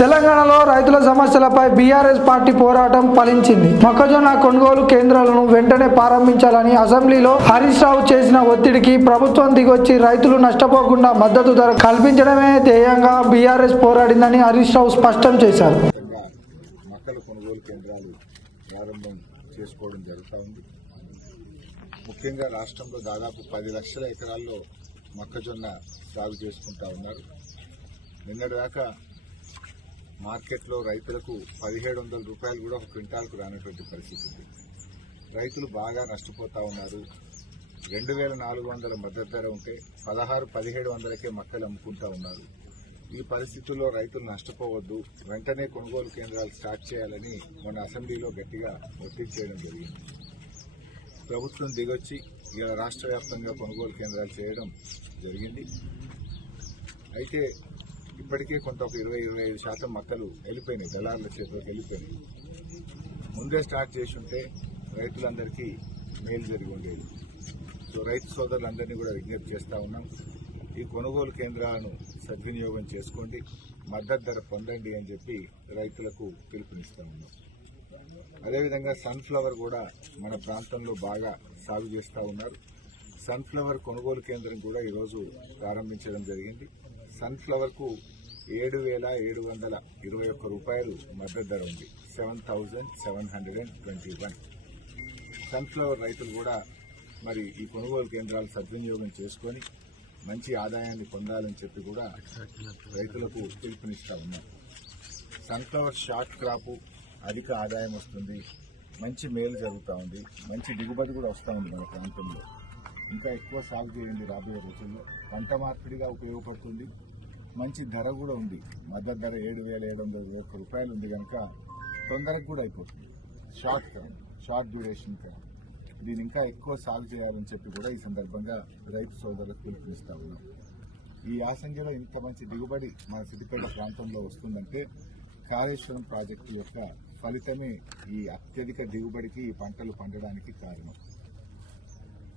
తెలంగాణలో రైతుల సమస్యలపై బీఆర్ఎస్ పార్టీ పోరాటం ఫలించింది. మొక్కజొన్న కొనుగోలు కేంద్రాలను వెంటనే ప్రారంభించాలని అసెంబ్లీలో హరీష్ రావు చేసిన ఒత్తిడికి ప్రభుత్వం దిగొచ్చి రైతులు నష్టపోకుండా మద్దతు ధర కల్పించడమే ధ్యేయంగా బీఆర్ఎస్ పోరాడిందని హరీష్ రావు స్పష్టం చేశారు. మొక్కల కొనుగోలు కేంద్రాలు ప్రారంభం చేసుకోవడం జరుగుతూ ఉంది. ముఖ్యంగా రాష్ట్రంలో దాదాపు 10 లక్షల ఎకరాల్లో మొక్కజొన్న సాగు చేసుకుంటా ఉన్నారు. నిన్నటిదాకా మార్కెట్లో రైతులకు 1700 రూపాయలు కూడా ఒక క్వింటాల్కు రానటువంటి పరిస్థితి ఉంది. రైతులు బాగా నష్టపోతా ఉన్నారు. 2400 మద్దతు ధర ఉంటే 16-1700కే మొక్కలు అమ్ముకుంటా ఉన్నారు. ఈ పరిస్థితుల్లో రైతులు నష్టపోవద్దు, వెంటనే కొనుగోలు కేంద్రాలు స్టార్ట్ చేయాలని మొన్న అసెంబ్లీలో గట్టిగా ఒత్తిడి చేయడం జరిగింది. ప్రభుత్వం దిగొచ్చి ఇలా రాష్ట్ర వ్యాప్తంగా కొనుగోలు కేంద్రాలు చేయడం జరిగింది. అయితే ఇప్పటికే కొంత ఒక 20-25% మొక్కలు వెళ్ళిపోయినాయి, దళారుల చేతిలోకి వెళ్ళిపోయినాయి. ముందే స్టార్ట్ చేసి ఉంటే రైతులందరికీ మేలు జరిగి ఉండేది. సో రైతు సోదరులందరినీ కూడా విజ్ఞప్తి చేస్తూ ఉన్నాం, ఈ కొనుగోలు కేంద్రాలను సద్వినియోగం చేసుకోండి, మద్దతు ధర పొందండి అని చెప్పి రైతులకు పిలుపునిస్తూ ఉన్నాం. అదేవిధంగా సన్ఫ్లవర్ కూడా మన ప్రాంతంలో బాగా సాగు చేస్తూ ఉన్నారు. సన్ఫ్లవర్ కొనుగోలు కేంద్రం కూడా ఈరోజు ప్రారంభించడం జరిగింది. సన్ఫ్లవర్కు 7,721 రూపాయలు మద్దతు ధర ఉంది, 7,721. సన్ఫ్లవర్ రైతులు కూడా మరి ఈ కొనుగోలు కేంద్రాలు సద్వినియోగం చేసుకొని మంచి ఆదాయాన్ని పొందాలని చెప్పి కూడా రైతులకు పిలుపునిస్తా ఉన్నాం. సన్ఫ్లవర్ షార్ట్ క్రాపు, అధిక ఆదాయం వస్తుంది, మంచి మేలు జరుగుతూ ఉంది, మంచి దిగుబడి కూడా వస్తూ ఉంది. మన ప్రాంతంలో ఇంకా ఎక్కువ సాగు చేయండి, రాబోయే రోజుల్లో పంట మార్పిడిగా ఉపయోగపడుతుంది, మంచి ధర కూడా ఉంది. మద్దతు ధర 7,721 రూపాయలు ఉంది కనుక తొందరగా కూడా అయిపోతుంది. షార్ట్ డ్యూరేషన్ దీని ఇంకా ఎక్కువ సాగు చేయాలని చెప్పి కూడా ఈ సందర్భంగా రైతు సోదరులకు పిలుపునిస్తా ఉన్నాం. ఈ యాసంగిలో ఇంత మంచి దిగుబడి మన సిద్దిపేట ప్రాంతంలో వస్తుందంటే కాళేశ్వరం ప్రాజెక్టు యొక్క ఫలితమే ఈ అత్యధిక దిగుబడికి, ఈ పంటలు పండడానికి కారణం.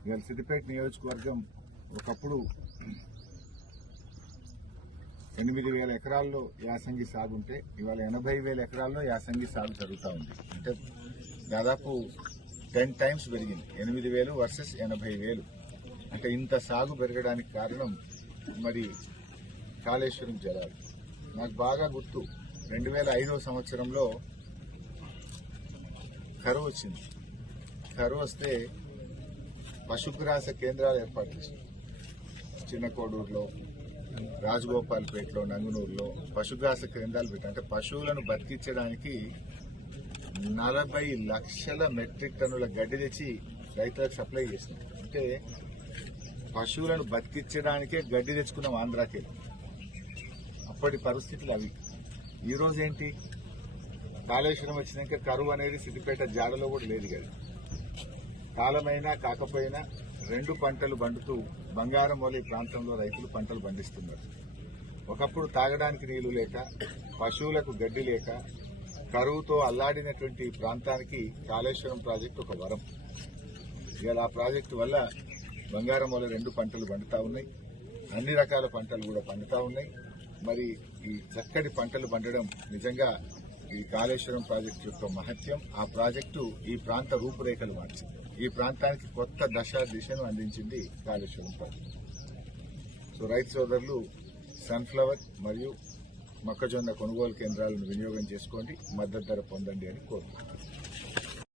ఇవాళ సిద్దిపేట నియోజకవర్గం ఒకప్పుడు 8,000 ఎకరాల్లో యాసంగి సాగు ఉంటే ఇవాళ 80,000 ఎకరాల్లో యాసంగి సాగు జరుగుతూ ఉంది. అంటే దాదాపు 10 టైమ్స్ పెరిగింది. 8,000 వర్సెస్ 80,000. అంటే ఇంత సాగు పెరగడానికి కారణం మరి కాళేశ్వరం జలాలు. నాకు బాగా గుర్తు, 2005వ సంవత్సరంలో కరువు వచ్చింది. కరువు వస్తే పశుగ్రాస కేంద్రాలు ఏర్పాటు చేశారు. చిన్న కోడూరులో, రాజగోపాల్పేటలో, నంగునూరులో పశుగ్రాస కేంద్రాలు పెట్టారు. అంటే పశువులను బతికించడానికి 40 లక్షల మెట్రిక్ టన్నుల గడ్డి తెచ్చి రైతులకు సప్లై చేసినారు. అంటే పశువులను బతికించడానికే గడ్డి తెచ్చుకున్నాం ఆంధ్రాకి. అప్పటి పరిస్థితులు అవి. ఈరోజు ఏంటి, కాళేశ్వరం వచ్చినాక కరువు అనేది సిద్దిపేట జాడలో కూడా లేదు కదా. కాలమైనా కాకపోయినా 2 పంటలు పండుతూ బంగారమౌళి ప్రాంతంలో రైతులు పంటలు పండిస్తున్నారు. ఒకప్పుడు తాగడానికి నీళ్లు లేక, పశువులకు గడ్డి లేక, కరువుతో అల్లాడినటువంటి ప్రాంతానికి కాళేశ్వరం ప్రాజెక్టు ఒక వరం. ఇవాళ ఆ ప్రాజెక్టు వల్ల బంగారమౌళి 2 పంటలు పండుతా ఉన్నాయి, అన్ని రకాల పంటలు కూడా పండుతా ఉన్నాయి. మరి ఈ చక్కటి పంటలు పండడం నిజంగా ఈ కాళేశ్వరం ప్రాజెక్టు యొక్క మహత్యం. ఆ ప్రాజెక్టు ఈ ప్రాంత రూపురేఖలు మార్చింది, ఈ ప్రాంతానికి కొత్త దిశను అందించింది కాళేశ్వరం ప్రాజెక్టు. సో రైతు సోదరులు సన్ఫ్లవర్ మరియు మొక్కజొన్న కొనుగోలు కేంద్రాలను వినియోగం చేసుకోండి, మద్దతు ధర పొందండి అని కోరుతున్నాను.